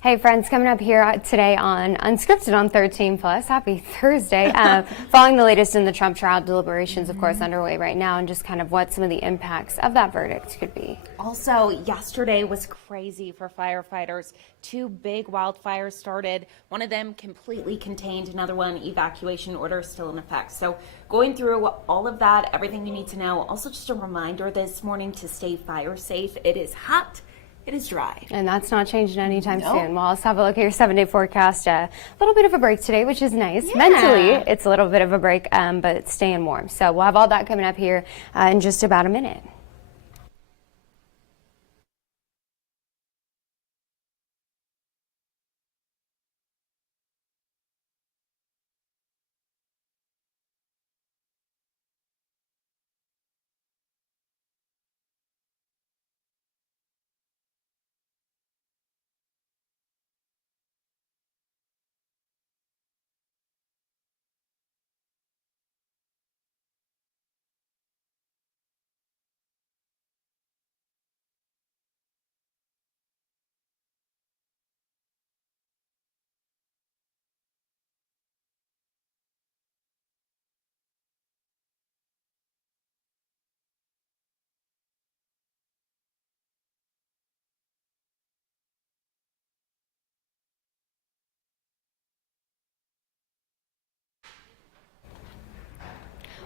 Hey friends, coming up here today on Unscripted on 13 Plus. Happy Thursday. Following the latest in the Trump trial, deliberations, of course, underway right now, and just kind of what some of the impacts of that verdict could be. Also, yesterday was crazy for firefighters. Two big wildfires started. One of them completely contained, another one evacuation order still in effect. So going through all of that, everything you need to know. Also just a reminder this morning to stay fire safe. It is hot. It is dry. And that's not changing anytime soon. Well, let's have a look at your 7-day forecast. A little bit of a break today, which is nice. Yeah. Mentally, it's a little bit of a break, but it's staying warm. So we'll have all that coming up here in just about a minute.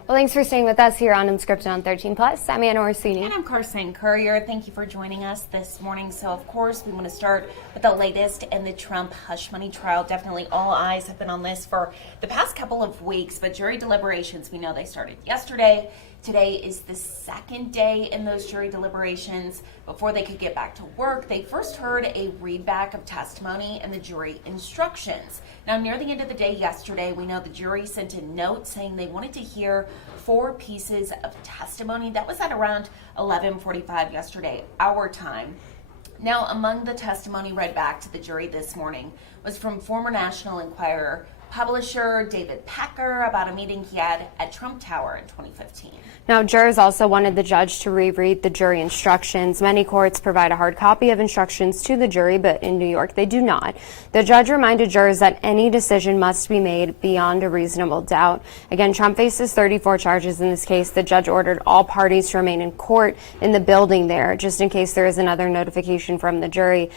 Well, thanks for staying with us here on Unscripted on 13 Plus. I'm Anna Orsini. And I'm Carson Courier. Thank you for joining us this morning. So, of course, we want to start with the latest in the Trump hush money trial. Definitely all eyes have been on this for the past couple of weeks, but jury deliberations, we know they started yesterday. Today is the second day in those jury deliberations. Before they could get back to work, they first heard a readback of testimony and the jury instructions. Now, near the end of the day yesterday, we know the jury sent a note saying they wanted to hear 4 pieces of testimony. That was at around 11:45 yesterday, our time. Now, among the testimony read back to the jury this morning was from former National Enquirer publisher David Pecker about a meeting he had at Trump Tower in 2015. Now, jurors also wanted the judge to reread the jury instructions. Many courts provide a hard copy of instructions to the jury, but in New York they do not. The judge reminded jurors that any decision must be made beyond a reasonable doubt. Again, Trump faces 34 charges in this case. The judge ordered all parties to remain in court in the building there, just in case there is another notification from the jury.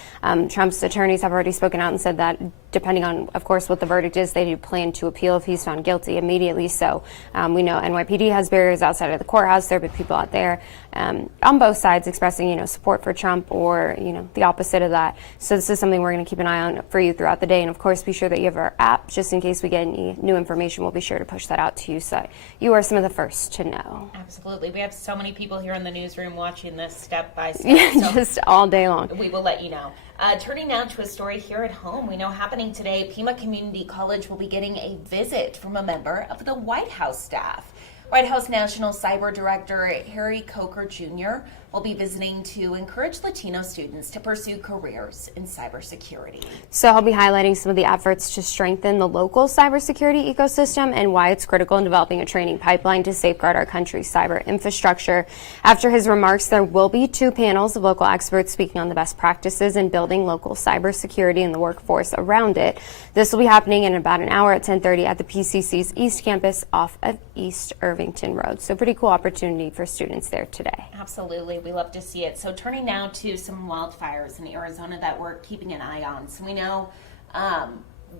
Trump's attorneys have already spoken out and said that depending on, of course, what the verdict is, they do plan to appeal if he's found guilty immediately. So we know NYPD has barriers outside of the courthouse. There have been people out there on both sides expressing, support for Trump or, the opposite of that. So this is something we're going to keep an eye on for you throughout the day. And of course, be sure that you have our app just in case we get any new information. We'll be sure to push that out to you so you are some of the first to know. Absolutely. We have so many people here in the newsroom watching this step by step. Yeah, so just all day long. We will let you know. Turning now to a story here at home. We know happening today, Pima Community College will be getting a visit from a member of the White House staff. White House National Cyber Director Harry Coker Jr. will be visiting to encourage Latino students to pursue careers in cybersecurity. So he'll be highlighting some of the efforts to strengthen the local cybersecurity ecosystem and why it's critical in developing a training pipeline to safeguard our country's cyber infrastructure. After his remarks, there will be 2 panels of local experts speaking on the best practices in building local cybersecurity and the workforce around it. This will be happening in about an hour at 10:30 at the PCC's East Campus off of East Irvington Road. So pretty cool opportunity for students there today. Absolutely. We love to see it. So turning now to some wildfires in Arizona that we're keeping an eye on. So we know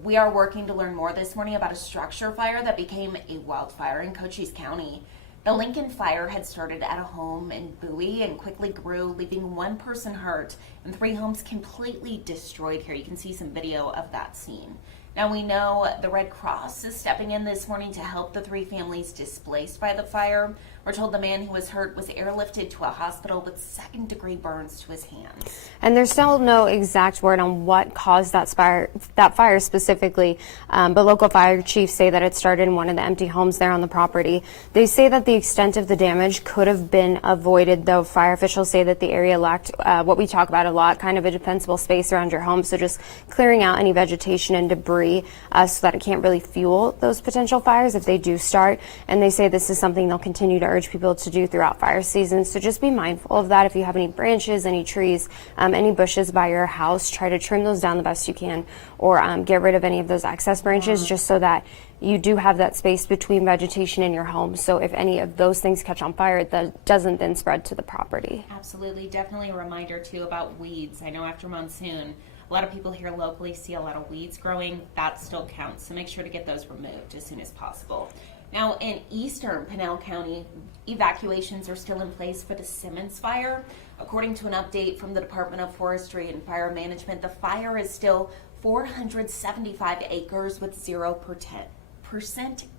we are working to learn more this morning about a structure fire that became a wildfire in Cochise County. The Lincoln fire had started at a home in Bowie and quickly grew, leaving 1 person hurt and 3 homes completely destroyed here. You can see some video of that scene. Now we know the Red Cross is stepping in this morning to help the 3 families displaced by the fire. We're told the man who was hurt was airlifted to a hospital with 2nd-degree burns to his hands. And there's still no exact word on what caused that fire specifically, but local fire chiefs say that it started in one of the empty homes there on the property. They say that the extent of the damage could have been avoided, though fire officials say that the area lacked what we talk about a lot, kind of a defensible space around your home, so just clearing out any vegetation and debris so that it can't really fuel those potential fires if they do start. And they say this is something they'll continue to urge people to do throughout fire season. So just be mindful of that. If you have any branches, any trees, any bushes by your house, try to trim those down the best you can, or get rid of any of those excess branches, just so that you do have that space between vegetation in your home. So if any of those things catch on fire, that doesn't then spread to the property. Absolutely. Definitely a reminder too about weeds. I know after monsoon, a lot of people here locally see a lot of weeds growing. That still counts, so make sure to get those removed as soon as possible. Now, in eastern Pinal County, evacuations are still in place for the Simmons fire. According to an update from the Department of Forestry and Fire Management, the fire is still 475 acres with 0%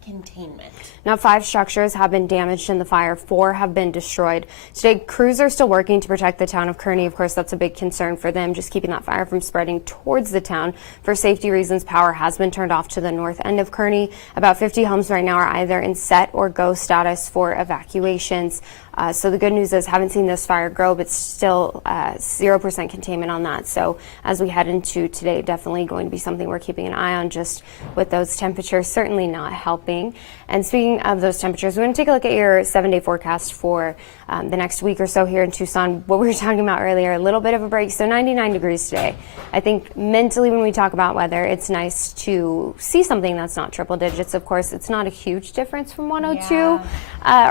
containment. Now, 5 structures have been damaged in the fire. 4 have been destroyed. Today, crews are still working to protect the town of Kearney. Of course, that's a big concern for them, just keeping that fire from spreading towards the town. For safety reasons, power has been turned off to the north end of Kearney. About 50 homes right now are either in set or go status for evacuations. So the good news is, haven't seen this fire grow, but still 0% containment on that. So as we head into today, definitely going to be something we're keeping an eye on, just with those temperatures certainly not helping. And speaking of those temperatures, we're going to take a look at your 7-day forecast for the next week or so here in Tucson. What we were talking about earlier, a little bit of a break. So 99 degrees today. I think mentally when we talk about weather, it's nice to see something that's not triple digits. Of course, it's not a huge difference from 102 or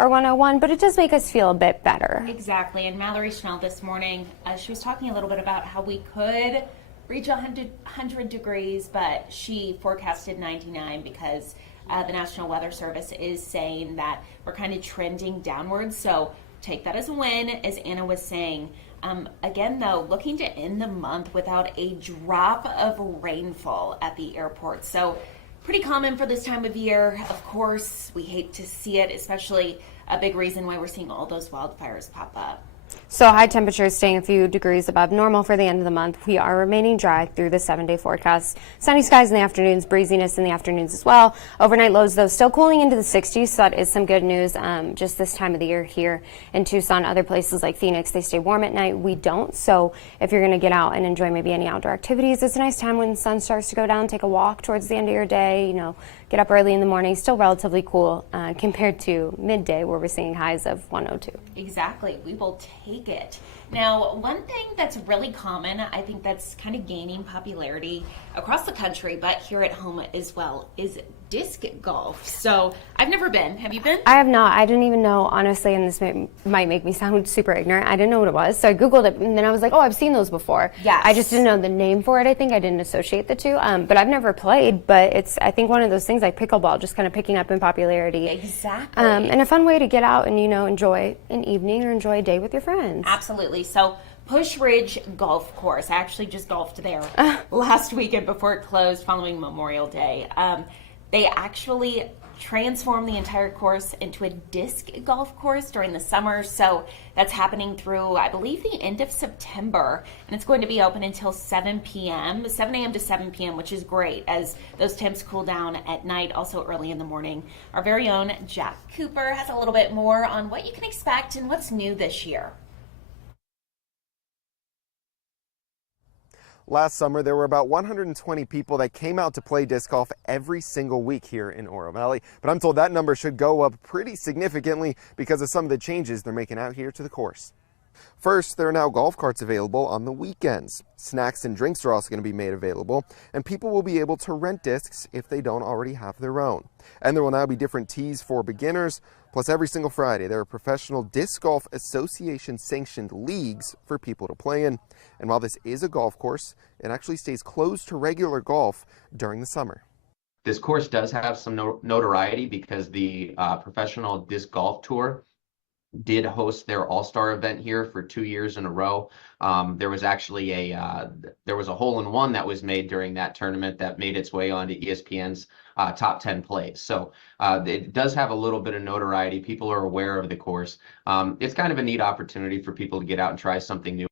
101, but it does make us feel a bit better. Exactly. And Mallory Schnell this morning, she was talking a little bit about how we could reach 100 degrees, but she forecasted 99 because the National Weather Service is saying that we're kind of trending downwards. So take that as a win, as Anna was saying. Again, though, looking to end the month without a drop of rainfall at the airport. So pretty common for this time of year. Of course, we hate to see it, especially a big reason why we're seeing all those wildfires pop up. So high temperatures staying a few degrees above normal for the end of the month. We are remaining dry through the 7-day forecast. Sunny skies in the afternoons, breeziness in the afternoons as well. Overnight lows, though, still cooling into the 60s, so that is some good news just this time of the year here in Tucson. Other places like Phoenix, they stay warm at night. We don't. So if you're going to get out and enjoy maybe any outdoor activities, it's a nice time when the sun starts to go down. Take a walk towards the end of your day, get up early in the morning. Still relatively cool compared to midday where we're seeing highs of 102. Exactly. We will take it. Now, one thing that's really common, I think that's kind of gaining popularity across the country, but here at home as well, is disc golf. So I've never been. Have you been? I have not. I didn't even know, honestly, and this might make me sound super ignorant. I didn't know what it was. So I Googled it, and then I was like, oh, I've seen those before. Yes. I just didn't know the name for it. I think I didn't associate the two. But I've never played, but it's, I think, one of those things like pickleball, just kind of picking up in popularity. Exactly. And a fun way to get out and, enjoy an evening or enjoy a day with your friends. Absolutely. So Push Ridge Golf Course. I actually just golfed there last weekend before it closed following Memorial Day. They actually transformed the entire course into a disc golf course during the summer. So that's happening through, I believe, the end of September. And it's going to be open until 7 p.m., 7 a.m. to 7 p.m., which is great as those temps cool down at night, also early in the morning. Our very own Jack Cooper has a little bit more on what you can expect and what's new this year. Last summer, there were about 120 people that came out to play disc golf every single week here in Oro Valley. But I'm told that number should go up pretty significantly because of some of the changes they're making out here to the course. First, there are now golf carts available on the weekends. Snacks and drinks are also going to be made available, and people will be able to rent discs if they don't already have their own. And there will now be different tees for beginners, plus every single Friday there are professional Disc Golf Association sanctioned leagues for people to play in. And while this is a golf course, it actually stays closed to regular golf during the summer. This course does have some notoriety because the Professional Disc Golf Tour did host their all-star event here for 2 years in a row. There was actually there was a hole-in-one that was made during that tournament that made its way onto ESPN's top 10 plays. So it does have a little bit of notoriety. People are aware of the course. It's kind of a neat opportunity for people to get out and try something new.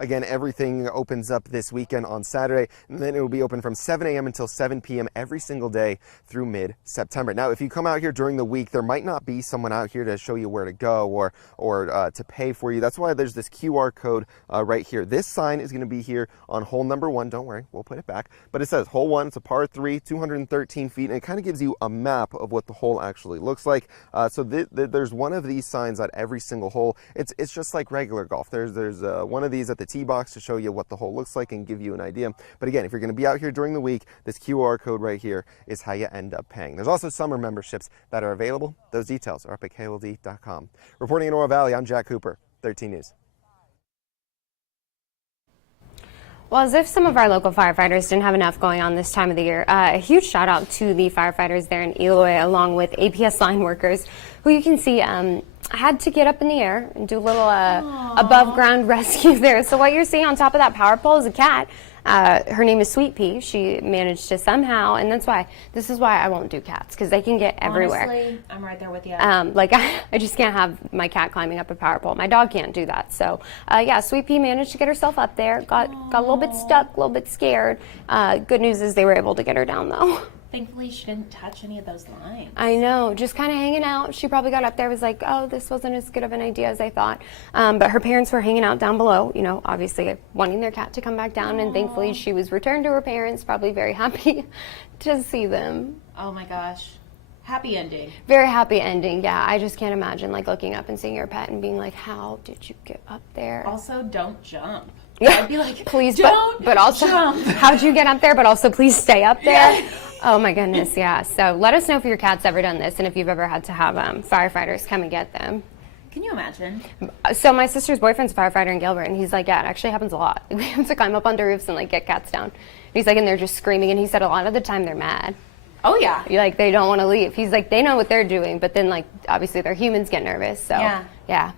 Again, everything opens up this weekend on Saturday, and then it will be open from 7 a.m. until 7 p.m. every single day through mid-September. Now, if you come out here during the week, there might not be someone out here to show you where to go or to pay for you. That's why there's this QR code right here. This sign is going to be here on hole number 1. Don't worry, we'll put it back. But it says hole 1, it's a par 3, 213 feet, and it kind of gives you a map of what the hole actually looks like. So there's one of these signs at every single hole. It's just like regular golf. There's one of these at the tee box to show you what the hole looks like and give you an idea. But again, if you're going to be out here during the week, this QR code right here is how you end up paying. There's also summer memberships that are available. Those details are up at KLD.com. Reporting in Oro Valley, I'm Jack Cooper, 13 News. Well, as if some of our local firefighters didn't have enough going on this time of the year, a huge shout out to the firefighters there in Eloy, along with APS line workers, who you can see had to get up in the air and do a little above ground rescue there. So what you're seeing on top of that power pole is a cat. Her name is Sweet Pea. She managed to somehow, and this is why I won't do cats, because they can get everywhere. Honestly, I'm right there with you. Like I just can't have my cat climbing up a power pole. My dog can't do that. So yeah, Sweet Pea managed to get herself up there. Got a little bit stuck, a little bit scared. Good news is they were able to get her down though. Thankfully, she didn't touch any of those lines. I know, just kind of hanging out. She probably got up there, was like, oh, this wasn't as good of an idea as I thought. But her parents were hanging out down below, you know, obviously wanting their cat to come back down. And thankfully she was returned to her parents, probably very happy to see them. Oh my gosh. Happy ending. Very happy ending, yeah. I just can't imagine like looking up and seeing your pet and being like, how did you get up there? Also, don't jump. Yeah, I'd be like, please, don't but also, jump. How'd you get up there? But also, please stay up there. Yeah. Oh my goodness, yeah. So let us know if your cat's ever done this and if you've ever had to have firefighters come and get them. Can you imagine? So my sister's boyfriend's a firefighter in Gilbert, and he's like, yeah, it actually happens a lot. We have to climb up onto roofs and like get cats down. And he's like, and they're just screaming, and he said a lot of the time they're mad. Oh yeah. Like they don't want to leave. He's like, they know what they're doing, but then like obviously they're humans, get nervous. So yeah.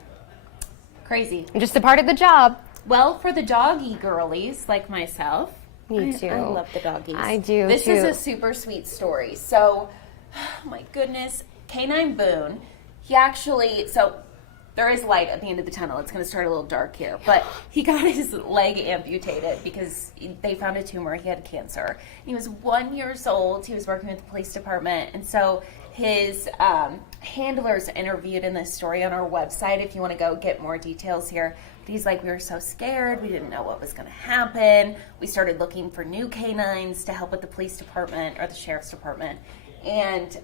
Crazy. Just a part of the job. Well, for the doggy girlies like myself, Me too. I love the doggies. I do This too. is a super sweet story. So, oh my goodness, Canine Boone, so there is light at the end of the tunnel. It's going to start a little dark here, but he got his leg amputated because they found a tumor. He had cancer. He was 1 year old. He was working with the police department, and so his handlers interviewed in this story on our website if you want to go get more details here. But he's like, we were so scared. We didn't know what was going to happen. We started looking for new canines to help with the police department or the sheriff's department. And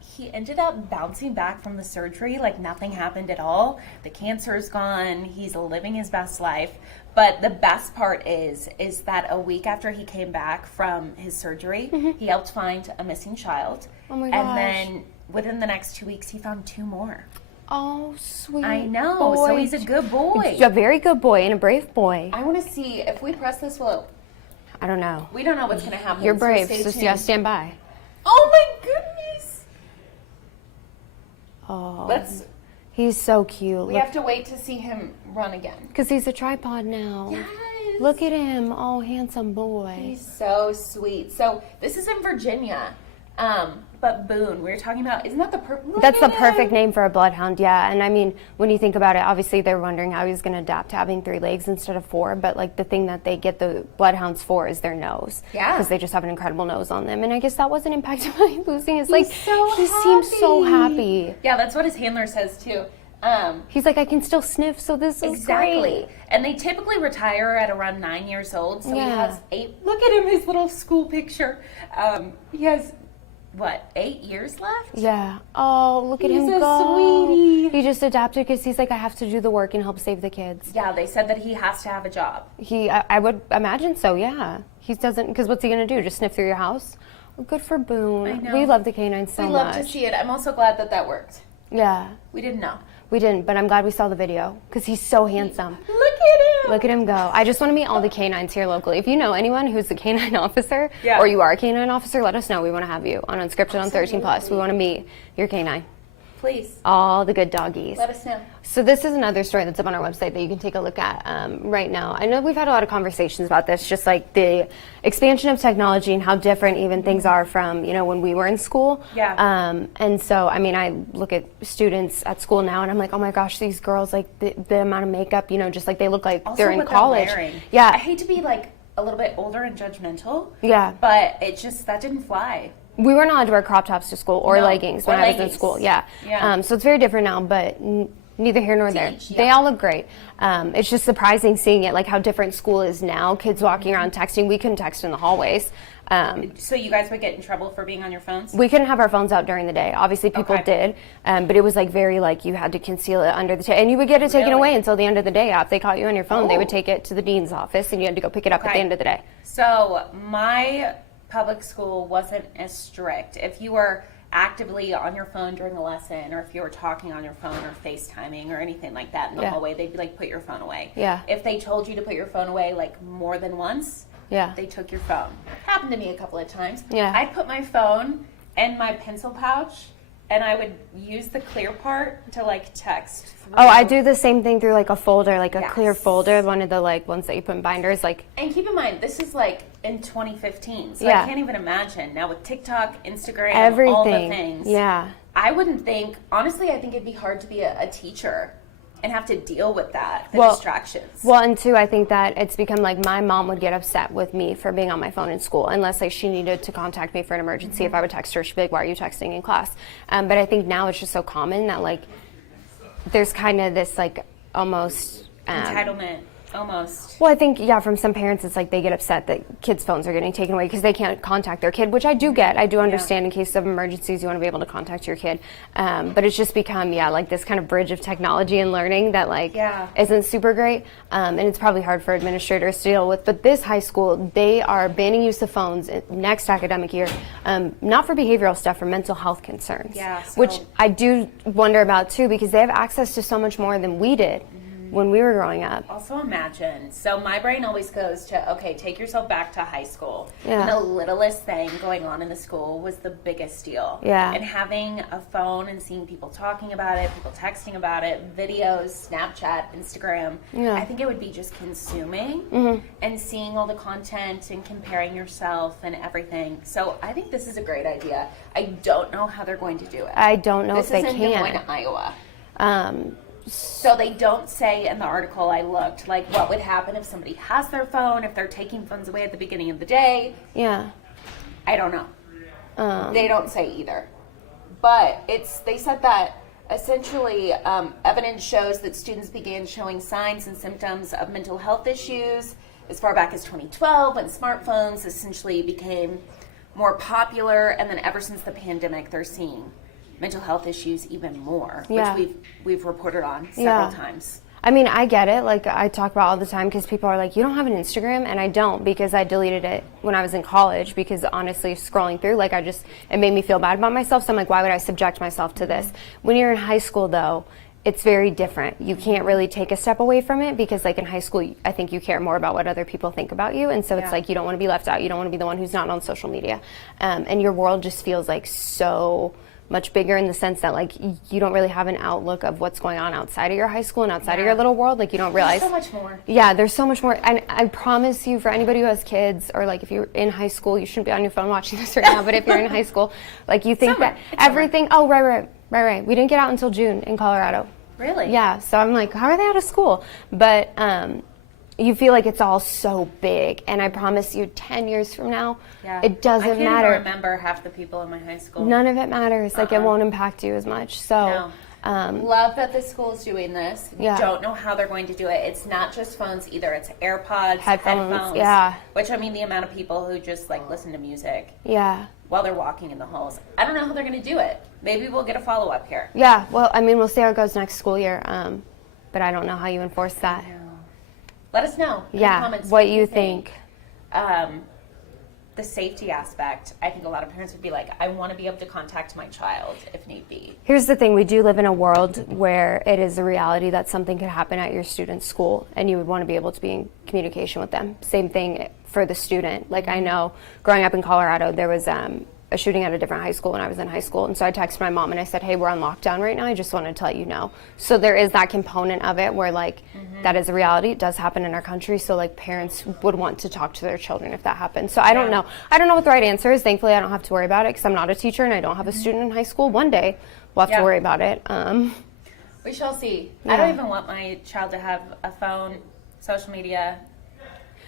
he ended up bouncing back from the surgery like nothing happened at all. The cancer's gone. He's living his best life. But the best part is that a week after he came back from his surgery, he helped find a missing child. Oh my gosh. And then within the next 2 weeks, he found 2 more. Oh, sweet I know. boy. So he's a good boy. He's a very good boy and a brave boy. I want to see if we press this. Well, I don't know. we don't know what's going to happen. You're brave, stay so tuned. yeah, stand by. Oh my goodness! Oh, he's so cute. We have to wait to see him run again. Because he's a tripod now. Yes. Look at him. Oh, handsome boy. He's so sweet. So this is in Virginia. But Boone, we were talking about, isn't that the perfect? That's the perfect name for a bloodhound, yeah. And I mean, when you think about it, obviously they're wondering how he's going to adapt to having 3 legs instead of 4. But like the thing that they get the bloodhounds for is their nose. Yeah. Because they just have an incredible nose on them. And I guess that wasn't impacted by losing his legs. So he seems so happy. Yeah, that's what his handler says too. He's like, I can still sniff, so this is Exactly. great. And they typically retire at around 9 years old. So he Yeah. has 8. Look at him, his little school picture. He has, 8 years left? Yeah. Oh, look at him He's a go. sweetie. He just adapted because he's like, I have to do the work and help save the kids. Yeah, they said that he has to have a job. I would imagine so, yeah. He doesn't, because what's he going to do? Just sniff through your house? Well, good for Boone. I know. We love the canines so much. We love to see it. I'm also glad that that worked. Yeah. We didn't know. We didn't, but I'm glad we saw the video because he's so handsome. Look at him. Look at him go. I just want to meet all the canines here locally. If you know anyone who's a canine officer Yeah. or you are a canine officer, let us know. We want to have you on Unscripted on 13 Plus. We want to meet your canine. Please. All the good doggies. Let us know. So this is another story that's up on our website that you can take a look at right now. I know we've had a lot of conversations about this, just like the expansion of technology and how different even things are from, when we were in school. Yeah. And so, I mean, I look at students at school now and I'm like, oh my gosh, these girls, like the amount of makeup, just like they look like Also they're in what college. They're wearing. Yeah. I hate to be like a little bit older and judgmental. Yeah. But that didn't fly. We weren't allowed to wear crop tops to school or No, leggings or when I was in leggings. school. Yeah. Yeah. So it's very different now, but neither here nor there. Teach, yeah. They all look great. It's just surprising seeing it, like how different school is now. Kids walking around texting. We couldn't text in the hallways. So you guys would get in trouble for being on your phones? We couldn't have our phones out during the day. Obviously, people Okay. did, but it was like very like you had to conceal it under the table, and you would get it taken Really? away until the end of the day. If they caught you on your phone, they would Oh. take it to the dean's office, and you had to go pick it up at the Okay. end of the day. So my public school wasn't as strict. If you were actively on your phone during a lesson, or if you were talking on your phone or FaceTiming or anything like that in the Yeah. hallway, they'd be like, put your phone away. Yeah. If they told you to put your phone away like more than once, Yeah. they took your phone. Happened to me a couple of times. Yeah. I'd put my phone in my pencil pouch and I would use the clear part to like text through. Oh, I do the same thing through like a folder, like a clear Yes. folder, one of the like ones that you put in binders, like. And keep in mind, this is like in 2015, so Yeah. I can't even imagine now with TikTok, Instagram, Everything. all the things. Yeah. I wouldn't think, honestly, I think it'd be hard to be a teacher and have to deal with that, the Well- distractions. Well, and two, I think that it's become like my mom would get upset with me for being on my phone in school, unless like she needed to contact me for an emergency. If I would text her, she'd be like, "Why are you texting in class?" But I think now it's just so common that like there's kind of this like almost. Entitlement, almost. Well, I think, from some parents, it's like they get upset that kids' phones are getting taken away because they can't contact their kid, which I do get. I do understand in case of emergencies, you want to be able to contact your kid. But it's just become, like this kind of bridge of technology and learning that, like, isn't super great. And it's probably hard for administrators to deal with. But this high school, they are banning use of phones next academic year, not for behavioral stuff, for mental health concerns. Yeah, which so- I do wonder about, too, because they have access to so much more than we did when we were growing up. Also imagine, so my brain always goes to, okay, take yourself back to high school. Yeah. And the littlest thing going on in the school was the biggest deal. Yeah. And having a phone and seeing people talking about it, people texting about it, videos, Snapchat, Instagram, Yeah. I think it would be just consuming and seeing all the content and comparing yourself and everything. So I think this is a great idea. I don't know how they're going to do it. I don't know This if is they in Des Moines, can. Iowa. Um, So they don't say in the article I looked, like what would happen if somebody has their phone, if they're taking phones away at the beginning of the day. yeah. I don't know. They don't say either. But they said that essentially evidence shows that students began showing signs and symptoms of mental health issues as far back as 2012 when smartphones essentially became more popular, and then ever since the pandemic they're seeing mental health issues even more, Yeah. which we've reported on several Yeah. times. I mean, I get it. Like, I talk about all the time because people are like, you don't have an Instagram? And I don't, because I deleted it when I was in college because honestly, scrolling through, like, it made me feel bad about myself. So I'm like, why would I subject myself to this? When you're in high school, though, it's very different. You can't really take a step away from it because, like, in high school, I think you care more about what other people think about you. And so it's like you don't want to be left out. You don't want to be the one who's not on social media. And your world just feels like so much bigger in the sense that like you don't really have an outlook of what's going on outside of your high school and outside of your little world. Like you don't realize There's so much more. Yeah, there's so much more. And I promise you, for anybody who has kids or like if you're in high school, you shouldn't be on your phone watching this right now. But if you're in high school, like you think Summer. that It's everything. Oh, right. We didn't get out until June in Colorado. Really? Yeah. So I'm like, how are they out of school? But you feel like it's all so big. And I promise you, 10 years from now, it doesn't I can't matter. even remember half the people in my high school. None of it matters. Like it won't impact you as much. So, Love that the school is doing this. Yeah. Don't know how they're going to do it. It's not just phones either. It's AirPods, Headphones, yeah. Which, I mean, the amount of people who just like listen to music yeah. while they're walking in the halls. I don't know how they're going to do it. Maybe we'll get a follow up here. Yeah. Well, I mean, we'll see how it goes next school year. But I don't know how you enforce that. Let us know in the Yeah. comments What you think. The safety aspect, I think a lot of parents would be like, I want to be able to contact my child if need be. Here's the thing. We do live in a world where it is a reality that something could happen at your student's school and you would want to be able to be in communication with them. Same thing for the student. Like I know growing up in Colorado, there was a shooting at a different high school when I was in high school. And so I texted my mom and I said, hey, we're on lockdown right now. I just wanted to let you know. So there is that component of it where like that is a reality. It does happen in our country. So like parents would want to talk to their children if that happens. So I don't know. I don't know what the right answer is. Thankfully, I don't have to worry about it because I'm not a teacher and I don't have a student in high school. One day we'll have to worry about it. We shall see. I don't even want my child to have a phone, social media,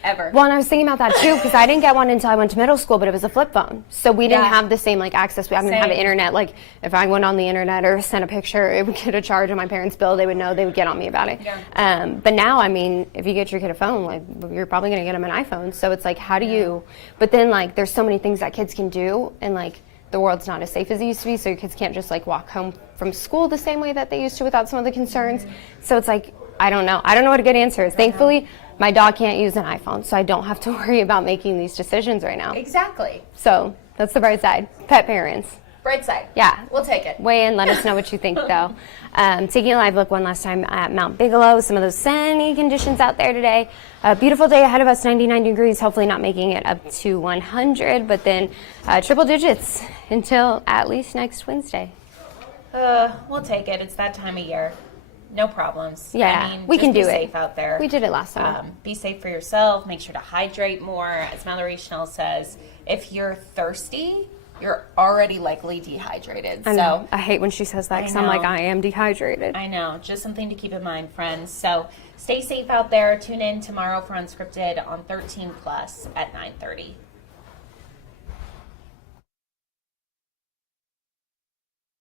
ever. Well, and I was thinking about that too because I didn't get one until I went to middle school, but it was a flip phone. So we didn't have the same like access. We didn't have the internet. Like if I went on the internet or sent a picture, it would get a charge on my parents' bill. They would know. They would get on me about it. Yeah. But now, I mean, if you get your kid a phone, like you're probably going to get them an iPhone. So it's like, how do you? But then like, there's so many things that kids can do, and like the world's not as safe as it used to be. So your kids can't just like walk home from school the same way that they used to without some of the concerns. So it's like, I don't know. I don't know what a good answer is. Thankfully, my dog can't use an iPhone, so I don't have to worry about making these decisions right now. Exactly. So that's the bright side. Pet parents. Bright side. Yeah. We'll take it. Weigh in, let us know what you think, though. Taking a live look one last time at Mount Bigelow, some of those sunny conditions out there today. A beautiful day ahead of us, 99 degrees, hopefully not making it up to 100, but then triple digits until at least next Wednesday. We'll take it. It's that time of year. No problems. Yeah, I mean, we can do it. Be safe out there. We did it last time. Be safe for yourself. Make sure to hydrate more. As Mallory Schnell says, if you're thirsty, you're already likely dehydrated. I know. I hate when she says that because I'm like, I am dehydrated. I know. Just something to keep in mind, friends. So stay safe out there. Tune in tomorrow for Unscripted on 13 Plus at 9:30.